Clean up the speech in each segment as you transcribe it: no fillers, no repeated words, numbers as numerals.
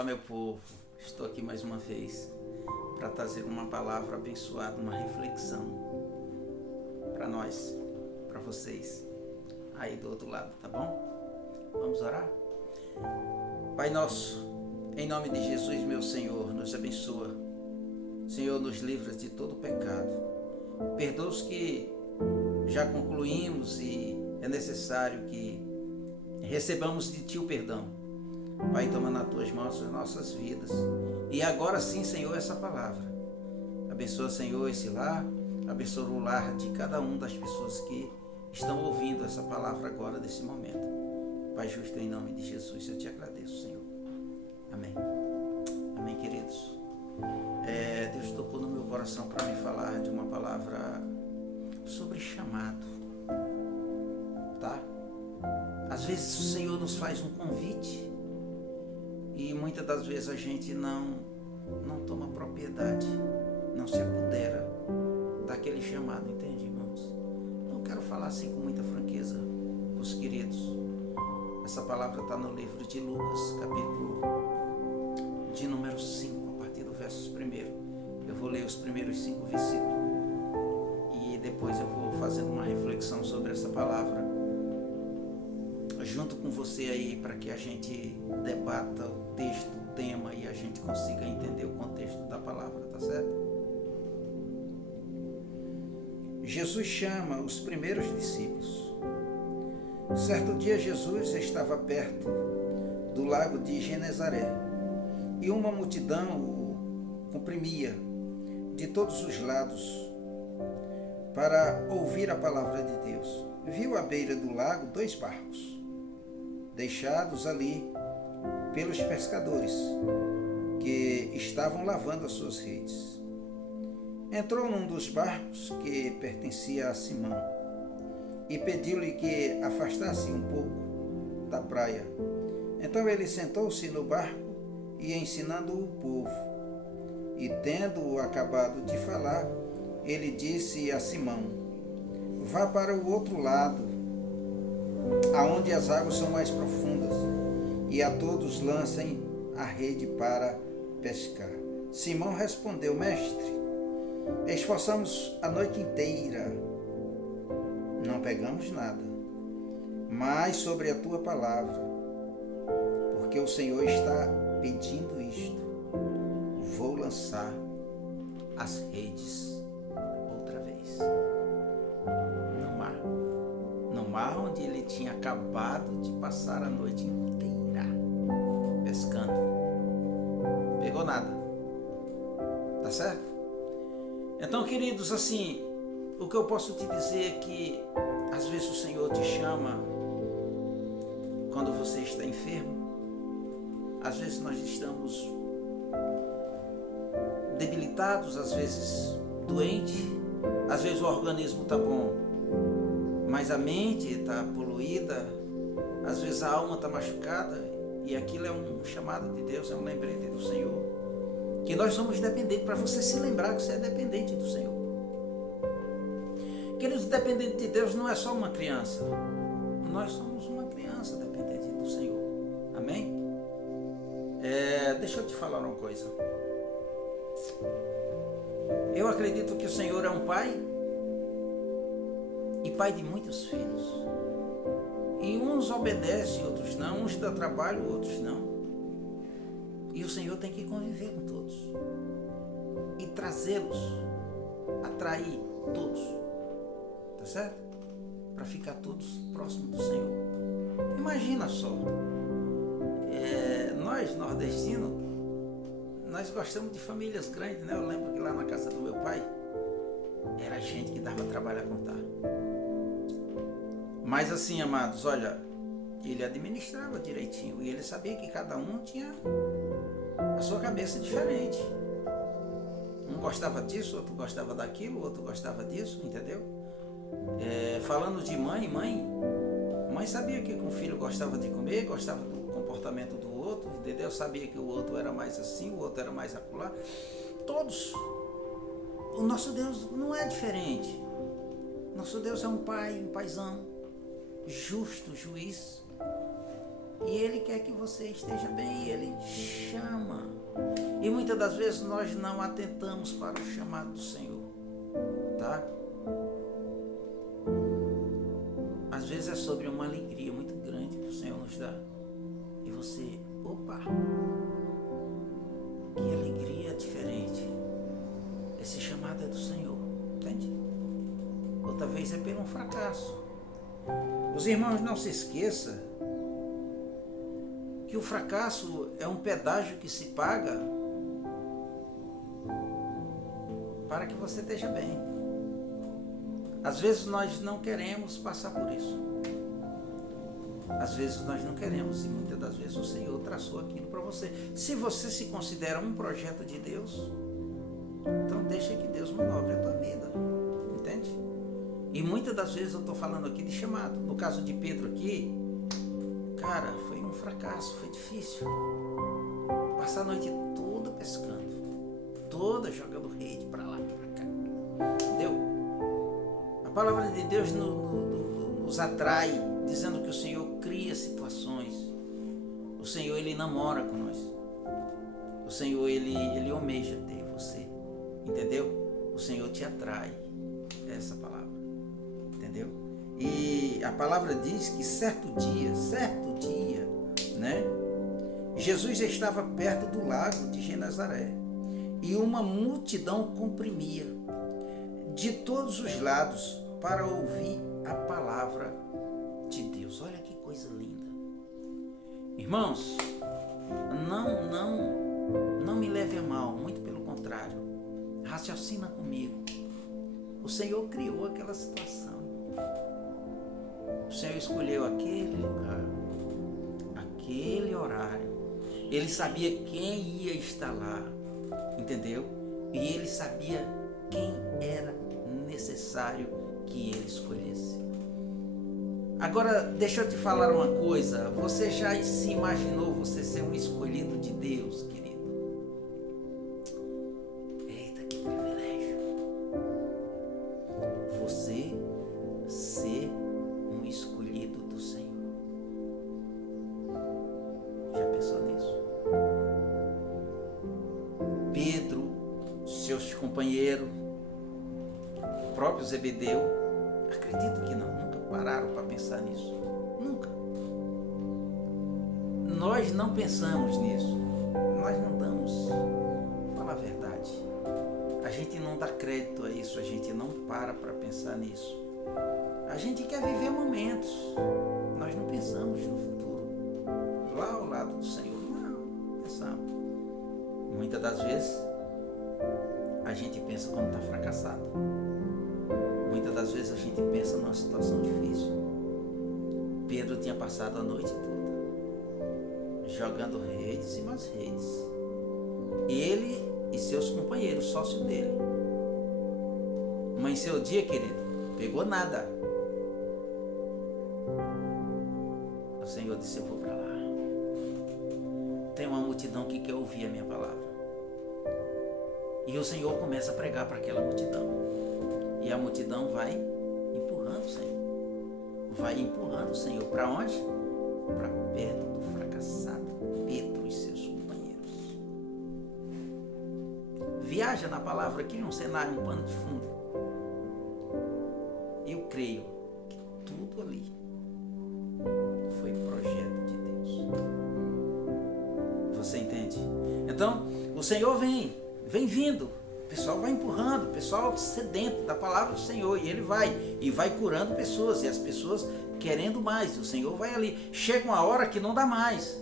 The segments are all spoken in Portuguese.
Olá, meu povo, estou aqui mais uma vez para trazer uma palavra abençoada, uma reflexão para nós, para vocês aí do outro lado, tá bom? Vamos orar? Pai nosso, em nome de Jesus, meu Senhor, nos abençoa. Senhor, nos livra de todo pecado. Perdoa os que já concluímos e é necessário que recebamos de Ti o perdão. Pai, toma nas Tuas mãos as nossas vidas. E agora sim, Senhor, essa palavra. Abençoa, Senhor, esse lar. Abençoa o lar de cada uma das pessoas que estão ouvindo essa palavra agora, nesse momento. Pai justo, em nome de Jesus, eu te agradeço, Senhor. Amém. Amém, queridos. Deus tocou no meu coração para me falar de uma palavra sobre chamado. Tá? Às vezes o Senhor nos faz um convite e muitas das vezes a gente não toma propriedade, não se apodera daquele chamado, entende, irmãos? Eu quero falar assim com muita franqueza com os queridos. Essa palavra está no livro de Lucas, capítulo de número 5, a partir do verso 1. Eu vou ler os primeiros 5 versículos e depois eu vou fazendo uma reflexão sobre essa palavra junto com você aí, para que a gente debata o texto, o tema, e a gente consiga entender o contexto da palavra, tá certo? Jesus chama os primeiros discípulos. Certo dia Jesus estava perto do lago de Genezaré e uma multidão o comprimia de todos os lados para ouvir a palavra de Deus. Viu à beira do lago 2 barcos deixados ali pelos pescadores que estavam lavando as suas redes. Entrou num dos barcos que pertencia a Simão e pediu-lhe que afastasse um pouco da praia. Então ele sentou-se no barco e ensinando o povo. E tendo acabado de falar, ele disse a Simão: vá para o outro lado, aonde as águas são mais profundas, e a todos lancem a rede para pescar. Simão respondeu: mestre, esforçamos a noite inteira, não pegamos nada, mas sobre a tua palavra, porque o Senhor está pedindo isto, vou lançar as redes outra vez no mar onde ele tinha acabado de passar a noite inteira pescando. Pegou nada. Tá certo? Então, queridos, assim, o que eu posso te dizer é que às vezes o Senhor te chama quando você está enfermo. Às vezes nós estamos debilitados, às vezes doentes, às vezes o organismo está bom, mas a mente está poluída, às vezes a alma está machucada, e aquilo é um chamado de Deus, é um lembrete do Senhor, que nós somos dependentes, para você se lembrar que você é dependente do Senhor. Queridos, dependente de Deus não é só uma criança, nós somos uma criança dependente do Senhor, amém? Deixa eu te falar uma coisa. Eu acredito que o Senhor é um pai, e pai de muitos filhos, e uns obedecem, outros não, uns dão trabalho, outros não, e o Senhor tem que conviver com todos e trazê-los, atrair todos, tá certo? Para ficar todos próximos do Senhor. Imagina só, nós nordestinos, nós gostamos de famílias grandes, né? Eu lembro que lá na casa do meu pai era gente que dava trabalho a contar. Mas assim, amados, olha, ele administrava direitinho e ele sabia que cada um tinha a sua cabeça diferente. Um gostava disso, outro gostava daquilo, outro gostava disso, entendeu? Falando de mãe sabia que um filho gostava de comer, gostava do comportamento do outro, entendeu? Sabia que o outro era mais assim, o outro era mais acolá. Todos. O nosso Deus não é diferente. Nosso Deus é um pai, um paizão, justo, juiz. E Ele quer que você esteja bem, e Ele chama. E muitas das vezes nós não atentamos para o chamado do Senhor, tá? Às vezes é sobre uma alegria muito grande que o Senhor nos dá. E você, opa, que alegria diferente. Esse chamado é do Senhor, entende? Outra vez é pelo um fracasso. Os irmãos, não se esqueçam que o fracasso é um pedágio que se paga para que você esteja bem. Às vezes nós não queremos passar por isso. Às vezes nós não queremos, e muitas das vezes o Senhor traçou aquilo para você. Se você se considera um projeto de Deus, então deixa que Deus manobre a tua vida, entende? E muitas das vezes eu estou falando aqui de chamado. No caso de Pedro aqui, cara, foi um fracasso, foi difícil. Passar a noite toda pescando, toda jogando rede para lá, para cá. Entendeu? A palavra de Deus nos atrai, dizendo que o Senhor cria situações. O Senhor, Ele namora com nós. O Senhor, Ele almeja ter você. Entendeu? O Senhor te atrai. É essa palavra. Entendeu? E a palavra diz que certo dia, né? Jesus estava perto do lago de Genezaré e uma multidão comprimia de todos os lados para ouvir a palavra de Deus. Olha que coisa linda. Irmãos, não me leve a mal, muito pelo contrário. Raciocina comigo. O Senhor criou aquela situação. O Senhor escolheu aquele lugar, aquele horário. Ele sabia quem ia estar lá, entendeu? E Ele sabia quem era necessário que Ele escolhesse. Agora, deixa eu te falar uma coisa. Você já se imaginou você ser um escolhido de Deus, querido? Eita, que privilégio. Você ser um escolhido do Senhor. Já pensou nisso? Pedro, seus companheiros, o próprio Zebedeu, acredito que não. Pararam para pensar nisso. Nunca. Nós não pensamos nisso. Nós não damos. Fala a verdade. A gente não dá crédito a isso. A gente não para pensar nisso. A gente quer viver momentos. Nós não pensamos no futuro. Lá ao lado do Senhor. Não. Pensamos. Muitas das vezes a gente pensa quando está fracassado. Muitas das vezes a gente pensa numa situação difícil. Pedro tinha passado a noite toda jogando redes e mais redes. Ele e seus companheiros, sócio dele. Mas em seu dia, querido, pegou nada. O Senhor disse: eu vou para lá. Tem uma multidão que quer ouvir a minha palavra. E o Senhor começa a pregar para aquela multidão. E a multidão vai empurrando o Senhor. Vai empurrando o Senhor. Para onde? Para perto do fracassado Pedro e seus companheiros. Viaja na palavra aqui, um cenário, um pano de fundo. Eu creio que tudo ali foi projeto de Deus. Você entende? Então, o Senhor vem vindo. O pessoal vai empurrando, o pessoal sedento da palavra do Senhor, e Ele vai curando pessoas, e as pessoas querendo mais, e o Senhor vai ali. Chega uma hora que não dá mais.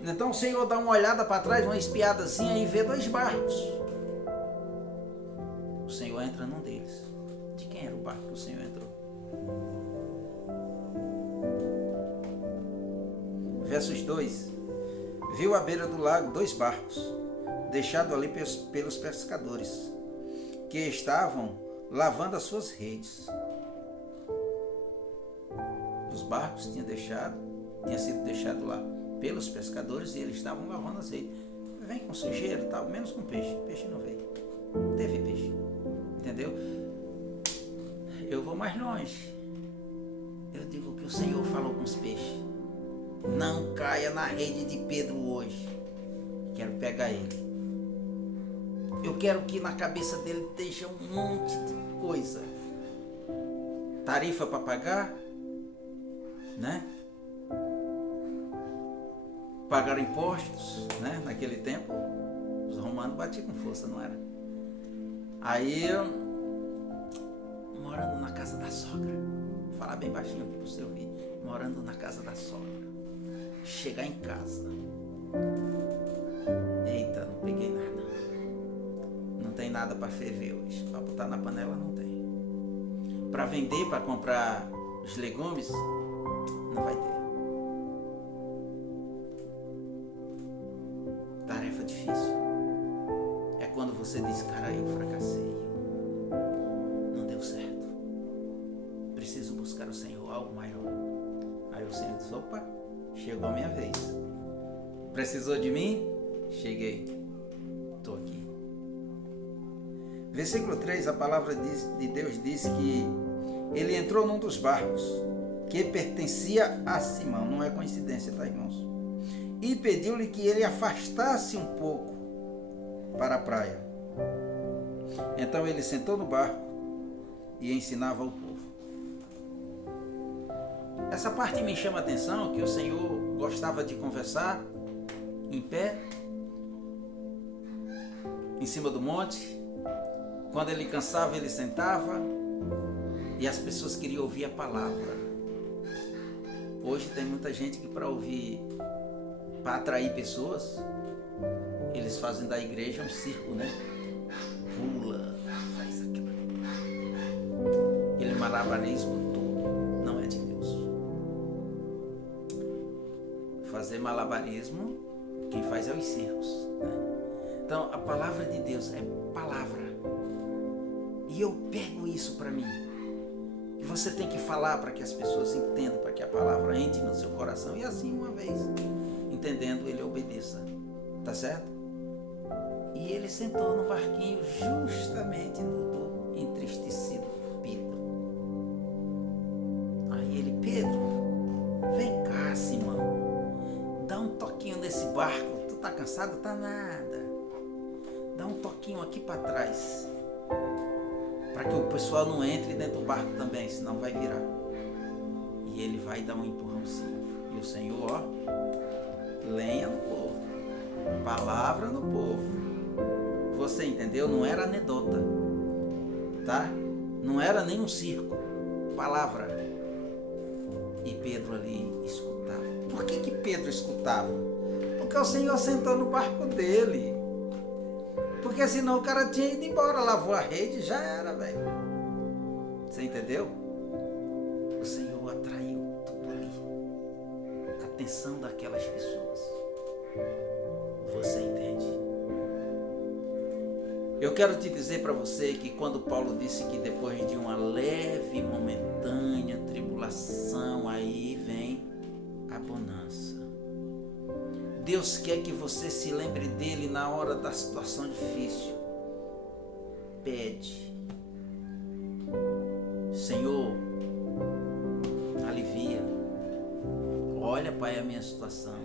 Então o Senhor dá uma olhada para trás, uma espiadazinha, e vê 2 barcos. O Senhor entra num deles. De quem era o barco que o Senhor entrou? Versos 2. Viu à beira do lago 2 barcos, deixado ali pelos pescadores, que estavam lavando as suas redes. Os barcos tinham sido deixados lá pelos pescadores e eles estavam lavando as redes. Vem com sujeira, tal, menos com peixe. Peixe não veio. Não teve peixe. Entendeu? Eu vou mais longe. Eu digo que o Senhor falou com os peixes. Não caia na rede de Pedro hoje. Quero pegar ele. Eu quero que na cabeça dele esteja um monte de coisa. Tarifa para pagar, né? Pagar impostos, né? Naquele tempo, os romanos batiam com força, não era? Aí, morando na casa da sogra, vou falar bem baixinho aqui para você ouvir. Morando na casa da sogra. Chegar em casa. Eita, não peguei nada. Não tem nada para ferver hoje. Para botar na panela não tem. Para vender, para comprar os legumes, não vai ter. Tarefa difícil. É quando você diz, cara, eu fracassei. Não deu certo. Preciso buscar o Senhor, algo maior. Aí o Senhor diz, opa, chegou a minha vez. Precisou de mim? Cheguei. Estou aqui. Versículo 3, a palavra de Deus diz que ele entrou num dos barcos que pertencia a Simão. Não é coincidência, tá, irmãos? E pediu-lhe que ele afastasse um pouco para a praia. Então ele sentou no barco e ensinava ao povo. Essa parte me chama a atenção, que o Senhor gostava de conversar em pé, em cima do monte. Quando ele cansava, ele sentava e as pessoas queriam ouvir a palavra. Hoje tem muita gente que para ouvir, para atrair pessoas, eles fazem da igreja um circo, né? Pula, faz aquele malabarismo todo. Não é de Deus. Fazer malabarismo, quem faz é os circos, né? Então, a palavra de Deus é palavra. E eu pego isso para mim. E você tem que falar para que as pessoas entendam, para que a palavra entre no seu coração. E assim, uma vez, entendendo, ele obedeça. Tá certo? E ele sentou no barquinho justamente no entristecido Pedro. Aí ele, Pedro, vem cá, Simão. Dá um toquinho nesse barco. Tu tá cansado? Tá nada. Dá um toquinho aqui para trás. Para que o pessoal não entre dentro do barco também, senão vai virar. E ele vai dar um empurrãozinho. E o Senhor, ó, lenha no povo, palavra no povo. Você entendeu? Não era anedota, tá? Não era nem um circo, palavra. E Pedro ali escutava. Por que Pedro escutava? Porque o Senhor sentou no barco dele. Porque senão o cara tinha ido embora, lavou a rede e já era, velho. Você entendeu? O Senhor atraiu tudo ali. A atenção daquelas pessoas. Você entende? Eu quero te dizer para você que quando Paulo disse que depois de uma leve e momentânea tribulação, aí vem a bonança. Deus quer que você se lembre dele na hora da situação difícil. Pede. Senhor, alivia. Olha, Pai, a minha situação.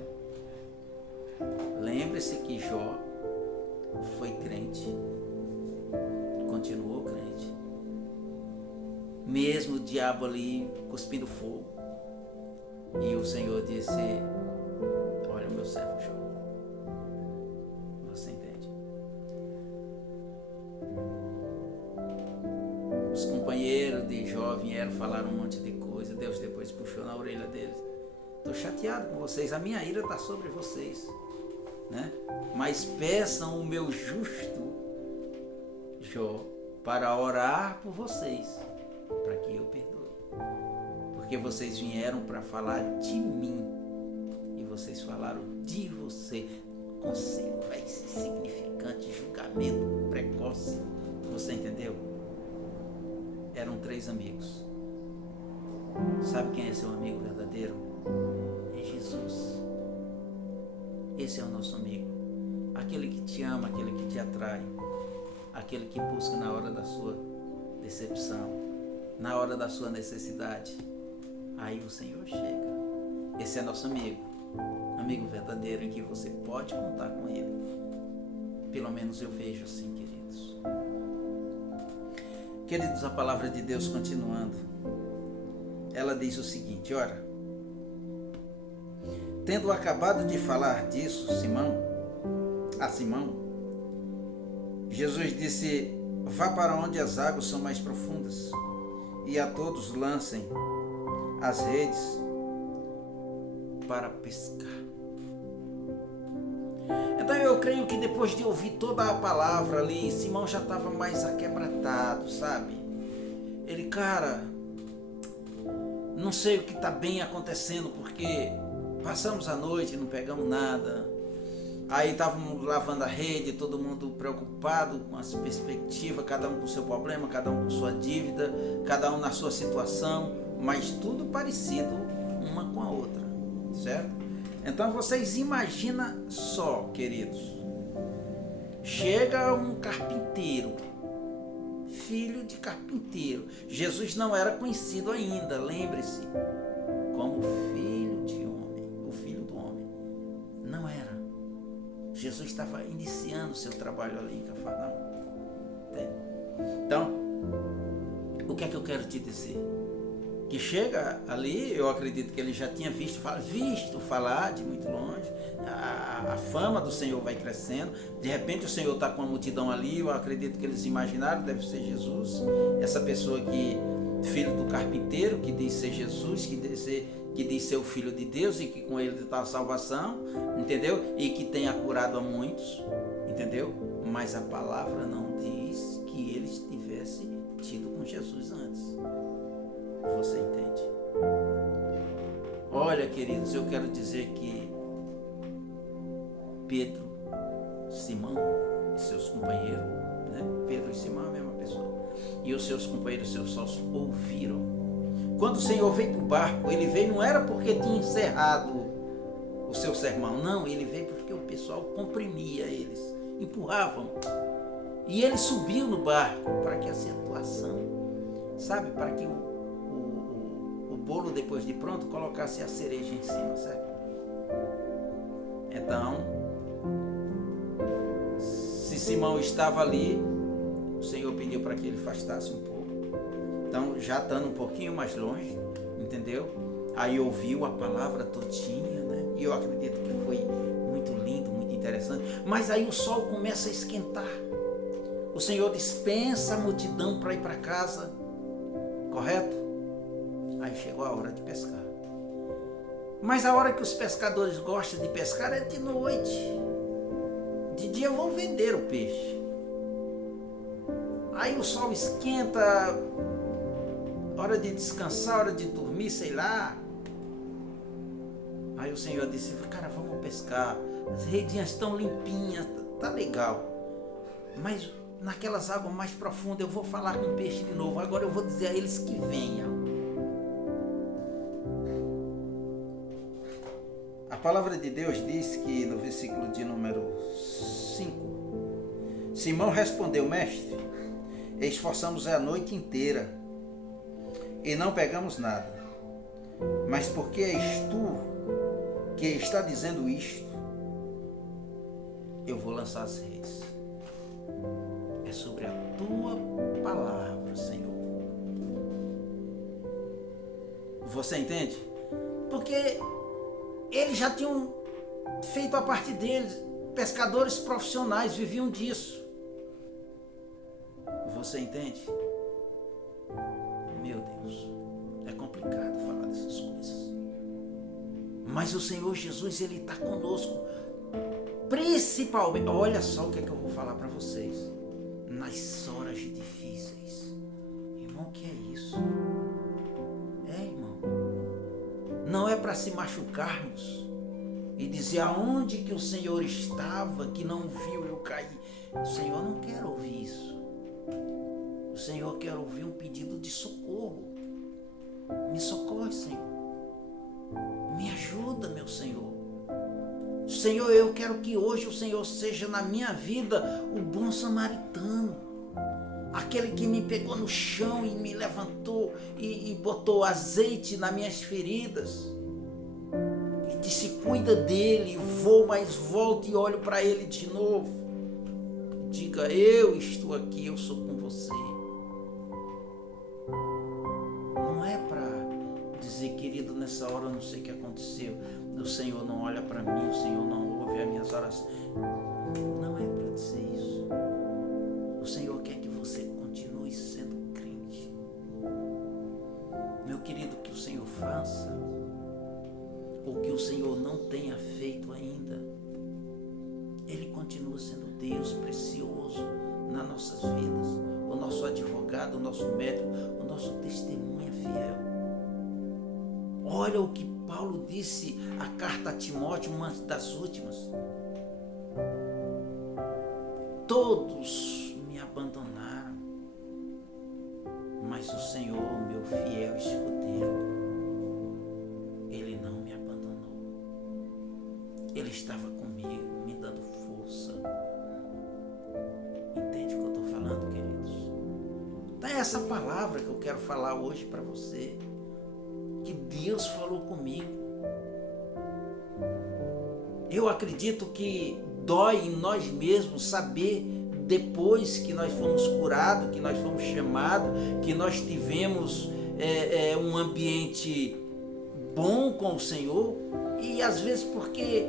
Lembre-se que Jó foi crente. Continuou crente. Mesmo o diabo ali cuspindo fogo. E o Senhor disse, olha o meu servo Jó. Você entende? Os companheiros de Jó vieram falar um monte de coisa. Deus depois puxou na orelha deles. Estou chateado com vocês. A minha ira está sobre vocês, né? Mas peçam o meu justo Jó para orar por vocês, para que eu perdoe. Porque vocês vieram para falar de mim. Vocês falaram de você. Conselho, velho, insignificante, julgamento precoce. Você entendeu? Eram 3 amigos. Sabe quem é seu amigo verdadeiro? É Jesus. Esse é o nosso amigo. Aquele que te ama, aquele que te atrai. Aquele que busca na hora da sua decepção, na hora da sua necessidade. Aí o Senhor chega. Esse é nosso amigo. amigo verdadeiro em que você pode contar com ele. Pelo menos eu vejo assim, queridos. Queridos, a palavra de Deus continuando, ela diz o seguinte: ora, tendo acabado de falar disso, a Simão, Jesus disse: vá para onde as águas são mais profundas, e a todos lancem as redes para pescar. Então eu creio que depois de ouvir toda a palavra ali, Simão já estava mais aquebratado, sabe? Ele, cara, não sei o que está bem acontecendo, porque passamos a noite e não pegamos nada. Aí estávamos lavando a rede, todo mundo preocupado com as perspectivas, cada um com o seu problema, cada um com sua dívida, cada um na sua situação, mas tudo parecido uma com a outra, certo? Então vocês imaginam só, queridos, chega um carpinteiro, filho de carpinteiro. Jesus não era conhecido ainda, lembre-se, como filho de homem, o filho do homem. Não era. Jesus estava iniciando o seu trabalho ali em Cafarnaum. Então, o que é que eu quero te dizer? Que chega ali, eu acredito que ele já tinha visto falar de muito longe, a fama do Senhor vai crescendo, de repente o Senhor está com a multidão ali, eu acredito que eles imaginaram, deve ser Jesus, essa pessoa que, filho do carpinteiro, que diz ser Jesus, que diz ser o Filho de Deus e que com ele está a salvação, entendeu? E que tenha curado a muitos, entendeu? Mas a palavra não diz que ele tivesse tido com Jesus antes. Você entende? Olha, queridos, eu quero dizer que Pedro, Simão e seus companheiros, né? Pedro e Simão é a mesma pessoa, e os seus companheiros, seus sócios, ouviram. Quando o Senhor veio para o barco, ele veio não era porque tinha encerrado o seu sermão, não, ele veio porque o pessoal comprimia eles, empurravam, e ele subiu no barco para que a situação, sabe, para que o bolo, depois de pronto, colocasse a cereja em cima, certo? Então, se Simão estava ali, o Senhor pediu para que ele afastasse um pouco. Então, já estando um pouquinho mais longe, entendeu? Aí ouviu a palavra todinha, né? E eu acredito que foi muito lindo, muito interessante. Mas aí o sol começa a esquentar. O Senhor dispensa a multidão para ir para casa, correto? Aí chegou a hora de pescar. Mas a hora que os pescadores gostam de pescar é de noite. De dia vão vender o peixe. Aí o sol esquenta, hora de descansar, hora de dormir, sei lá. Aí o Senhor disse: cara, vamos pescar. As redinhas estão limpinhas, tá legal. Mas naquelas águas mais profundas eu vou falar com o peixe de novo. Agora eu vou dizer a eles que venham. A palavra de Deus diz que no versículo de número 5, Simão respondeu: mestre, esforçamos a noite inteira e não pegamos nada. Mas porque és tu que está dizendo isto, eu vou lançar as redes. É sobre a tua palavra, Senhor. Você entende? Porque eles já tinham feito a parte deles. Pescadores profissionais viviam disso. Você entende? Meu Deus, é complicado falar dessas coisas. Mas o Senhor Jesus, Ele está conosco. Principalmente, olha só o que é que eu vou falar para vocês. Nas horas difíceis. Irmão, o que é isso? Irmão. Não é para se machucarmos e dizer aonde que o Senhor estava, que não viu eu cair. O Senhor não quer ouvir isso. O Senhor quer ouvir um pedido de socorro. Me socorre, Senhor. Me ajuda, meu Senhor. Senhor, eu quero que hoje o Senhor seja na minha vida o bom samaritano. Aquele que me pegou no chão e me levantou e botou azeite nas minhas feridas. E disse: cuida dele, vou, mas volte e olho para ele de novo. Diga: eu estou aqui, eu sou com você. Não é para dizer: querido, nessa hora eu não sei o que aconteceu, o Senhor não olha para mim, o Senhor não ouve as minhas orações. Não é para dizer isso. O Senhor quer que você continue sendo crente. Meu querido, que o Senhor faça o que o Senhor não tenha feito ainda, Ele continua sendo Deus precioso nas nossas vidas, o nosso advogado, o nosso médico, o nosso testemunha fiel. Olha o que Paulo disse, a carta a Timóteo, uma das últimas: todos me abandonaram, mas o Senhor, meu fiel escudeiro, Ele não me abandonou. Ele estava comigo, me dando força. Entende o que eu estou falando, queridos? Então é essa palavra que eu quero falar hoje para você, que Deus falou comigo. Eu acredito que dói em nós mesmos saber, depois que nós fomos curados, que nós fomos chamados, que nós tivemos um ambiente bom com o Senhor, e às vezes porque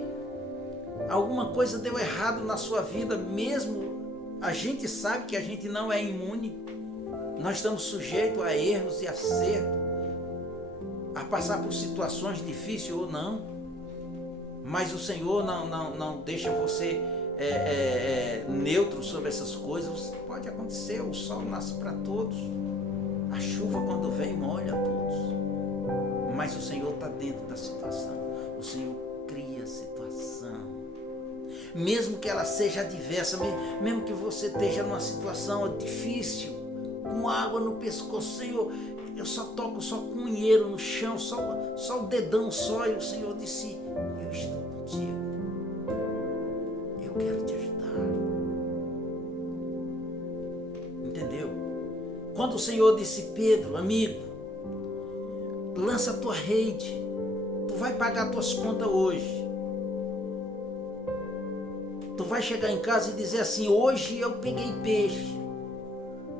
alguma coisa deu errado na sua vida, mesmo a gente sabe que a gente não é imune, nós estamos sujeitos a erros e acertos, a passar por situações difíceis ou não, mas o Senhor não deixa você neutro sobre essas coisas. Pode acontecer, o sol nasce para todos, a chuva quando vem molha todos, mas o Senhor está dentro da situação, o Senhor cria a situação, mesmo que ela seja adversa, mesmo que você esteja numa situação difícil, com água no pescoço: Senhor, eu só toco só com unheiro no chão, só o dedão só, e o Senhor disse: eu estou contigo, eu quero te ajudar. Entendeu? Quando o Senhor disse: Pedro, amigo, lança a tua rede, tu vai pagar tuas contas hoje, tu vai chegar em casa e dizer assim: hoje eu peguei peixe,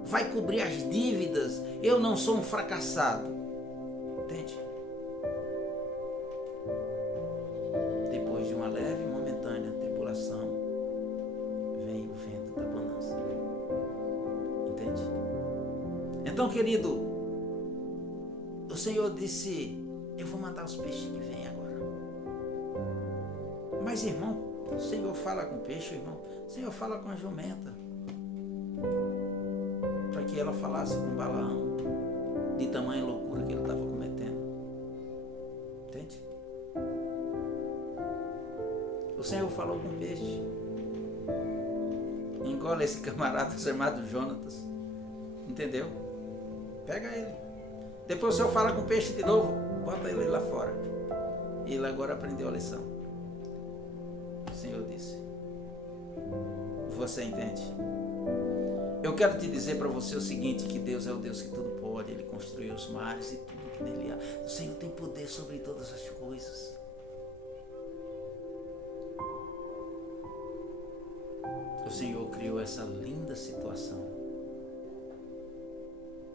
vai cobrir as dívidas, eu não sou um fracassado. Entende? Depois de uma leve e momentânea tribulação, vem o vento da bonança. Entende? Então, querido, o Senhor disse: eu vou mandar os peixes que vêm agora. Mas, irmão, o Senhor fala com o peixe, irmão, o Senhor fala com a jumenta, para que ela falasse com Balaão, de tamanha loucura que ele estava cometendo. Entende? O Senhor falou com o peixe. Engole esse camarada chamado Jonatas. Entendeu? Pega ele. Depois o Senhor fala com o peixe de novo, bota ele lá fora. Ele agora aprendeu a lição. O Senhor disse: você entende? Eu quero te dizer para você o seguinte, que Deus é o Deus que tudo pode. Ele construiu os mares e tudo que nele há. O Senhor tem poder sobre todas as coisas. O Senhor criou essa linda situação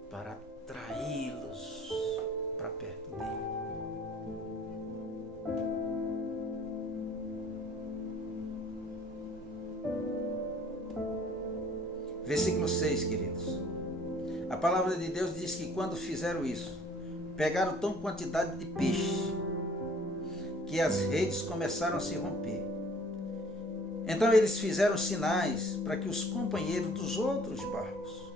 para atraí-los para perto dele. Versículo 6, queridos. A palavra de Deus diz que quando fizeram isso, pegaram tão quantidade de peixe que as redes começaram a se romper. Então eles fizeram sinais para que os companheiros dos outros barcos,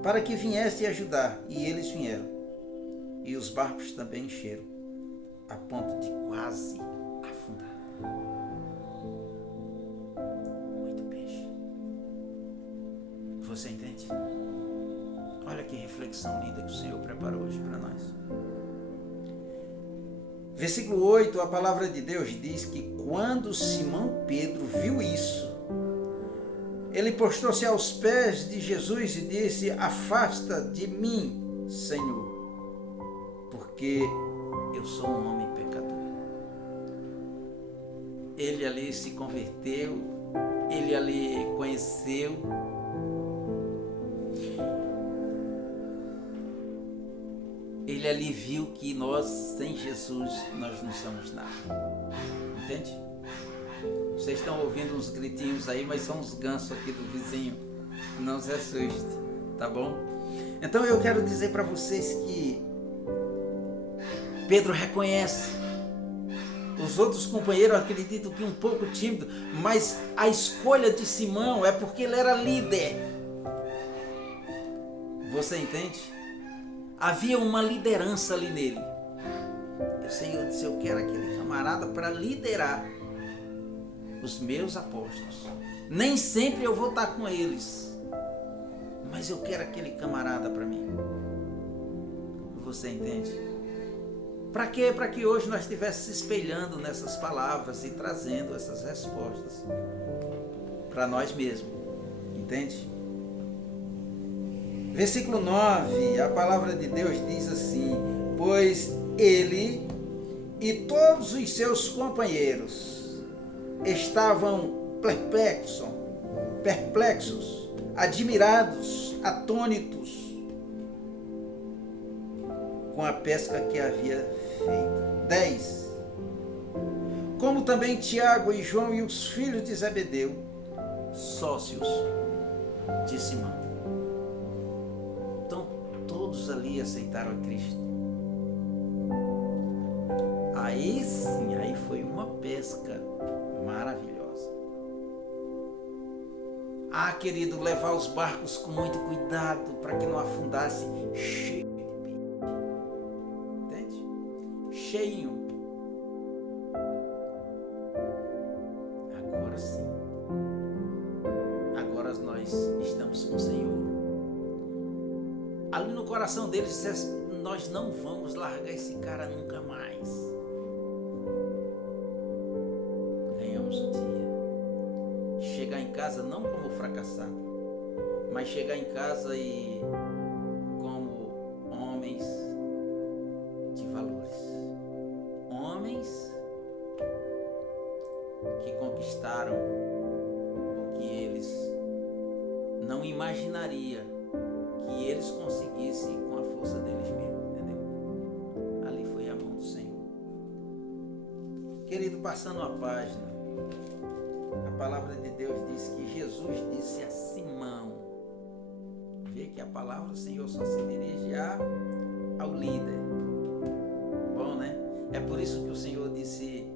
para que viessem ajudar, e eles vieram. E os barcos também encheram, a ponto de quase afundar. Muito peixe. Você entende? Olha que reflexão linda que o Senhor preparou hoje para nós. Versículo 8, a palavra de Deus diz que quando Simão Pedro viu isso, ele prostrou-se aos pés de Jesus e disse: afasta de mim, Senhor, porque eu sou um homem pecador. ele ali se converteu, ele ali conheceu. Ele ali viu que nós, sem Jesus, nós não somos nada. Entende? Vocês estão ouvindo uns gritinhos aí, mas são os gansos aqui do vizinho. Não se assuste, tá bom? Então eu quero dizer para vocês que Pedro reconhece. Os outros companheiros acreditam que um pouco tímido, mas a escolha de Simão é porque ele era líder. Você entende? Havia uma liderança ali nele. Eu disse, eu quero aquele camarada para liderar os meus apóstolos. Nem sempre eu vou estar com eles, mas eu quero aquele camarada para mim. Você entende? Para quê? Para que hoje nós estivéssemos se espelhando nessas palavras e trazendo essas respostas para nós mesmos. Entende? Versículo 9, a palavra de Deus diz assim: pois ele e todos os seus companheiros estavam perplexos, admirados, atônitos com a pesca que havia feito. 10. Como também Tiago e João e os filhos de Zebedeu, sócios de Simão. Então todos ali aceitaram a Cristo. Aí sim, aí foi uma pesca maravilhosa. Ah, querido, levar os barcos com muito cuidado para que não afundasse cheio de peixe. Entende? Cheinho. Agora sim. Agora nós estamos com o Senhor. Ali no coração deles, nós não vamos largar esse cara nunca mais. Ganhamos o dia. Chegar em casa não como fracassado, mas chegar em casa e como homens de valores. Homens que conquistaram o que eles não imaginariam que eles conseguissem com a força deles mesmos, entendeu? Ali foi a mão do Senhor. Querido, passando a página, a palavra de Deus diz que Jesus disse a Simão. Vê que a palavra do Senhor só se dirige ao líder. Bom, né? É por isso que o Senhor disse,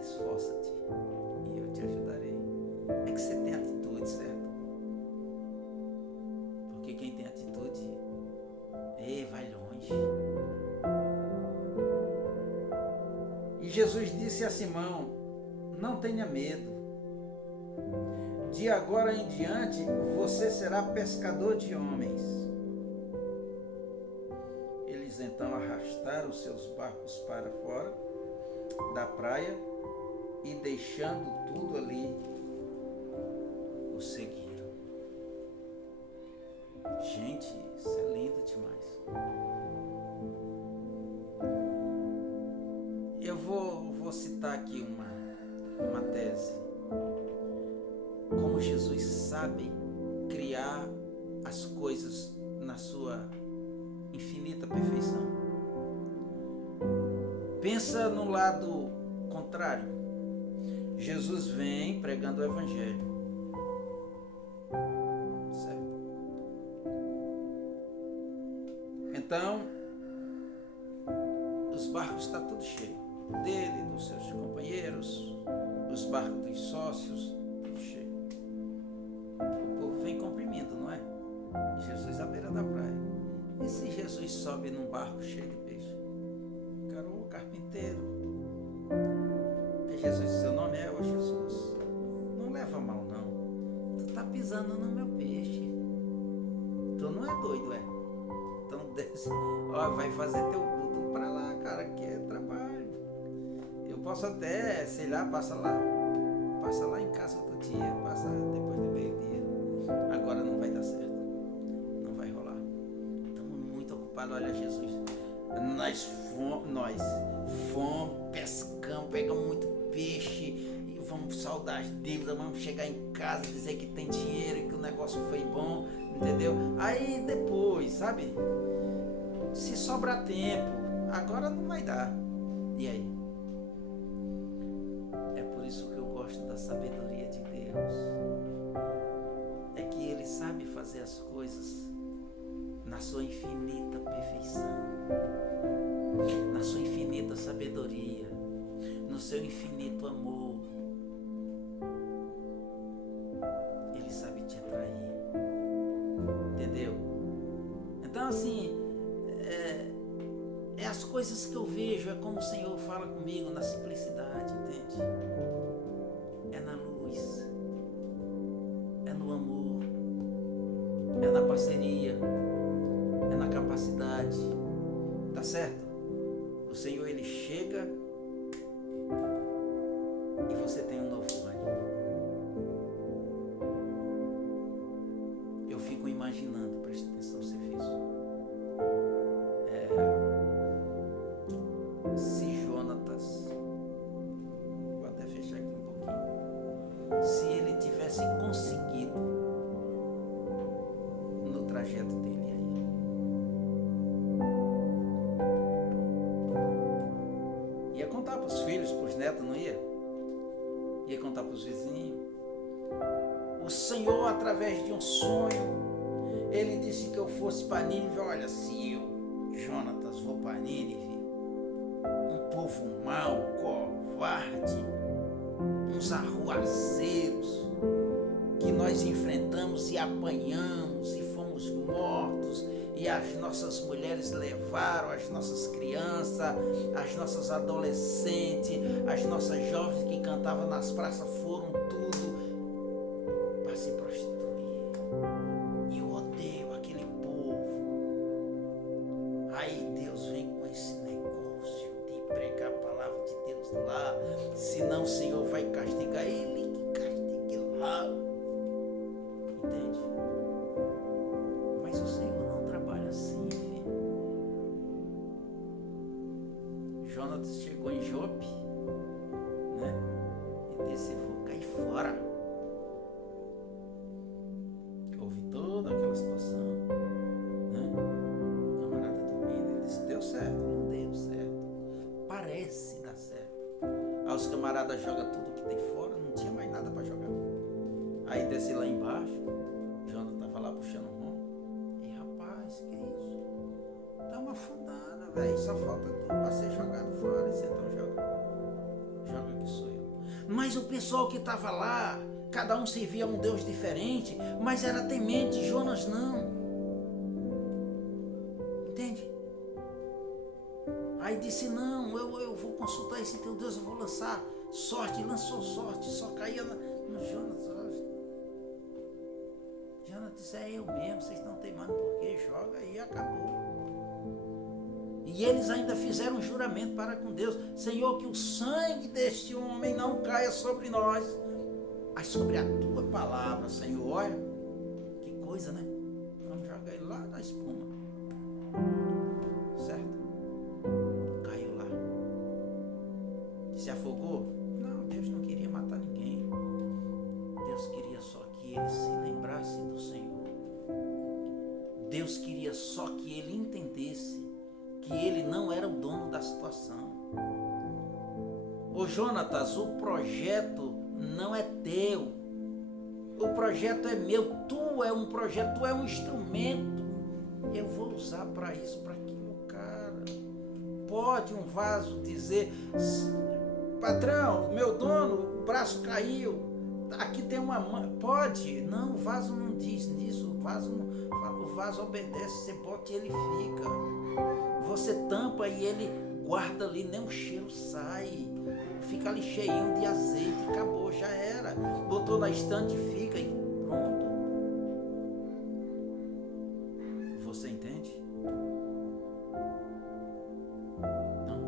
esforça-te e eu te ajudarei. É que você tem atitude, certo? Porque quem tem atitude, vai longe. E Jesus disse a Simão, não tenha medo. De agora em diante, você será pescador de homens. Eles então arrastaram seus barcos para fora da praia e, deixando tudo ali, o seguiram. Gente, isso é lindo demais. Eu vou citar aqui uma tese. Como Jesus sabe criar as coisas na sua infinita perfeição. Pensa no lado contrário. Jesus vem pregando o Evangelho. Certo? Então, os barcos estão tudo cheio. Dele, dos seus companheiros, os barcos dos sócios, tudo cheio. O povo vem comprimindo, não é? Jesus à beira da praia. E se Jesus sobe num barco cheio de peixe? Carol, carpinteiro. É Jesus, seu nome é Jesus. Não leva mal, não. Tu tá pisando no meu peixe. Tu não é doido, é? Então desce. Ó, vai fazer teu culto pra lá, cara, que é trabalho. Eu posso até, sei lá, passa lá em casa outro dia, passa depois do meio-dia. Agora não vai dar certo. Não vai rolar. Estamos muito ocupados. Olha, Jesus, Nós fomos, pescamos, pegamos muito peixe e vamos saldar as dívidas, vamos chegar em casa e dizer que tem dinheiro e que o negócio foi bom, entendeu? Aí depois, sabe? Se sobrar tempo, agora não vai dar. E aí? É por isso que eu gosto da sabedoria de Deus. É que Ele sabe fazer as coisas na sua infinita perfeição, na sua infinita sabedoria, no seu infinito amor. Ele sabe te atrair, entendeu? Então assim, é as coisas que eu vejo, é como o Senhor fala comigo na simplicidade, entende? É na luz, é no amor, é na parceria, é na capacidade, tá certo? O Senhor, Ele chega e você tem um novo ânimo. Eu fico imaginando, preste atenção se fez isso. Se Jonatas, vou até fechar aqui um pouquinho, se ele tivesse conseguido no trajeto dele aí, ia contar para os filhos, para os netos, não ia? Ia contar para os vizinhos. O Senhor, através de um sonho, Ele disse que eu fosse para Nínive. Olha, se eu, Jonatas, vou para Nínive, um povo mau, covarde, uns arruaceiros, que nós enfrentamos e apanhamos e fomos mortos, e as nossas mulheres levaram as nossas crianças, as nossas adolescentes, as nossas jovens que cantavam nas praças, foram tudo para se prostituir. E eu odeio aquele povo. Aí Deus vem com esse negócio de pregar a palavra de Deus lá, senão o Senhor vai castigar. Ele que castigue lá, entende? Mas o Senhor não trabalha assim, filho. Jonatas chegou em Jope, né? E disse: vou cair fora. Houve toda aquela situação, né? O camarada dormindo, ele disse: deu certo, não deu certo, parece dar certo. Aí os camaradas jogam tudo que tem fora, não tinha mais nada para jogar. Aí desce lá embaixo, Jonatas estava lá puxando o ronco. E rapaz, que isso? Estamos afundando, velho, só falta tudo para ser jogado fora. E você então joga que sou eu. Mas o pessoal que estava lá, cada um servia a um Deus diferente, mas era temente. Jonas não, entende? Aí disse: não, eu vou consultar esse teu Deus, eu vou lançar sorte. E lançou sorte, só caía no Jonas. Jonas disse: é eu mesmo, vocês não tem mais por quê, joga e acabou. E eles ainda fizeram um juramento para com Deus: Senhor, que o sangue deste homem não caia sobre nós, mas sobre a tua palavra, Senhor. Olha, que coisa, né? Vamos jogar ele lá na espuma, certo? Caiu lá. Se afogou? Não, Deus não queria matar ninguém. Deus queria só que ele se lembrasse do Senhor. Deus queria só que ele entendesse que ele não era o dono da situação. Ô Jonatas, o projeto não é teu, o projeto é meu. Tu é um projeto, tu é um instrumento. Eu vou usar para isso, para aquilo, cara. Pode um vaso dizer: patrão, meu dono, o braço caiu, aqui tem uma mãe. Pode? Não, o vaso não diz nisso. O vaso obedece. Você bota e ele fica. Você tampa e ele guarda ali, nem o cheiro sai. Fica ali cheinho de azeite, acabou, já era. Botou na estante, fica e pronto. Você entende? Não.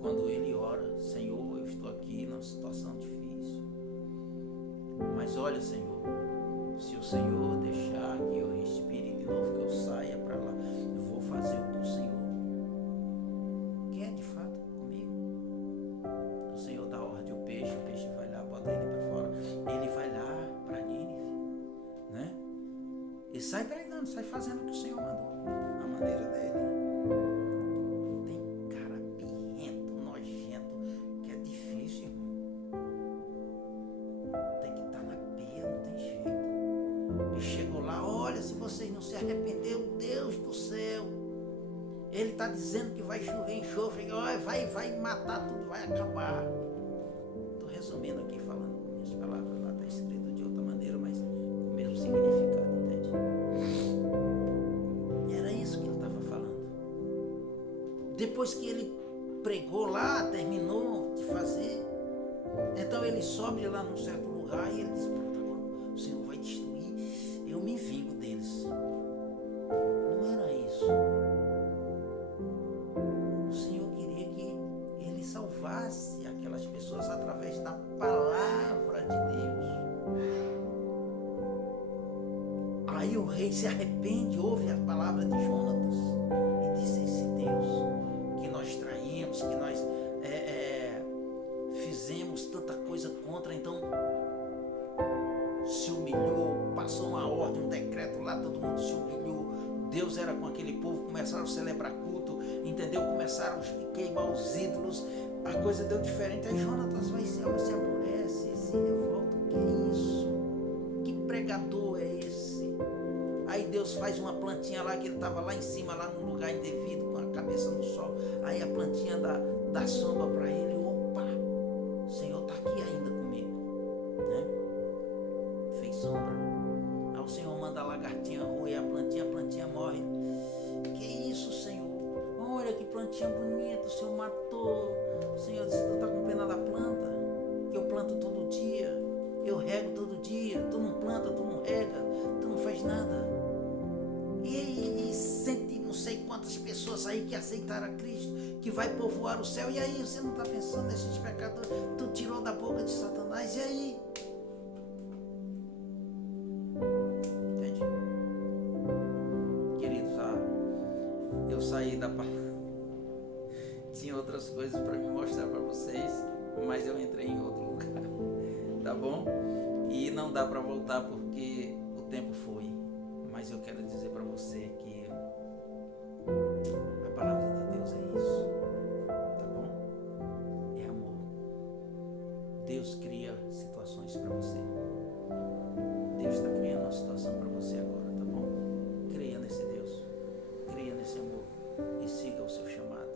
Quando ele ora: Senhor, eu estou aqui numa situação difícil, mas olha, Senhor, se o Senhor deixar que eu respire de novo, que eu saia para lá, eu vou fazer o que o Senhor sai pregando, sai fazendo o que o Senhor mandou, a maneira dele. Tem cara birrento, nojento, que é difícil, irmão. Tem que estar na pia, não tem jeito. E chegou lá, olha, se vocês não se arrependeram, Deus do céu, Ele está dizendo que vai chover enxofre, vai matar tudo, vai acabar. Estou resumindo aqui, falando com minhas palavras, lá está escrito de outra maneira, mas com o mesmo significado, entende? E era isso que ele estava falando. Depois que ele pregou lá, terminou de fazer, então ele sobe lá num certo lugar e ele diz, pronto, agora o Senhor vai destruir, eu me vingo deles. Não era isso. O Senhor queria que ele salvasse aquelas pessoas através da palavra de Deus. Aí o rei se arrepende, ouve a palavra de Jonatas e diz, esse Deus que nós traímos, que nós fizemos tanta coisa contra, então se humilhou, passou uma ordem, um decreto lá, todo mundo se humilhou, Deus era com aquele povo, começaram a celebrar culto, entendeu? Começaram a queimar os ídolos, a coisa deu diferente. Aí Jonatas vai se aborrece, se revolta, o que é isso? Que pregador é esse? Aí Deus faz uma plantinha lá, que ele estava lá em cima, lá num lugar indevido, com a cabeça no sol, aí a plantinha dá sombra para ele, opa, o Senhor está aqui ainda comigo, né? Fez sombra. Aí o Senhor manda a lagartinha roer a plantinha morre. Que isso, Senhor? Olha que plantinha bonita, o Senhor matou. O Senhor disse, tu está com pena da planta? Que eu planto todo dia, eu rego todo dia, tu não planta, tu não rega, tu não faz nada. E sente não sei quantas pessoas aí que aceitaram a Cristo, que vai povoar o céu. E aí, você não está pensando nesses pecadores? Tu tirou da boca de Satanás, e aí? Entende? Queridos, eu saí da palavra. Tinha outras coisas para me mostrar para vocês, mas eu entrei em outro lugar, tá bom? E não dá para voltar porque o tempo foi. Mas eu quero dizer para você que a palavra de Deus é isso, tá bom? É amor. Deus cria situações para você. Deus está criando uma situação para você agora, tá bom? Creia nesse Deus, creia nesse amor e siga o seu chamado.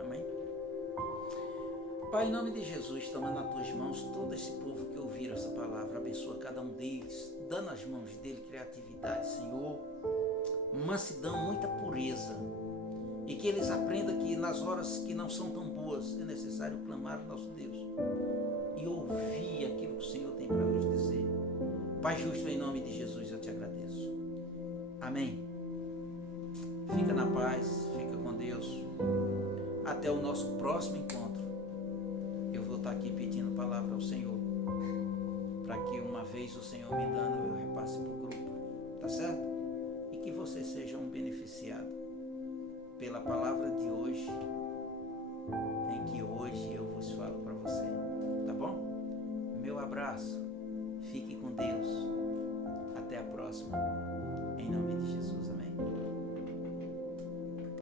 Amém? Pai, em nome de Jesus, toma nas tuas mãos todo esse povo que ouviram essa palavra, abençoa cada um deles, dá nas mãos dele criatividade, Senhor, mansidão, muita pureza, e que eles aprendam que nas horas que não são tão boas é necessário clamar ao nosso Deus e ouvir aquilo que o Senhor tem para nos dizer. Pai justo, em nome de Jesus eu te agradeço. Amém. Fica na paz, fica com Deus. Até o nosso próximo encontro. Eu vou estar aqui pedindo palavra ao Senhor, para que uma vez o Senhor me dando, eu repasse para o grupo, tá certo? E que você seja um beneficiado pela palavra de hoje, em que hoje eu vos falo para você, tá bom? Meu abraço, fique com Deus, até a próxima, em nome de Jesus, amém?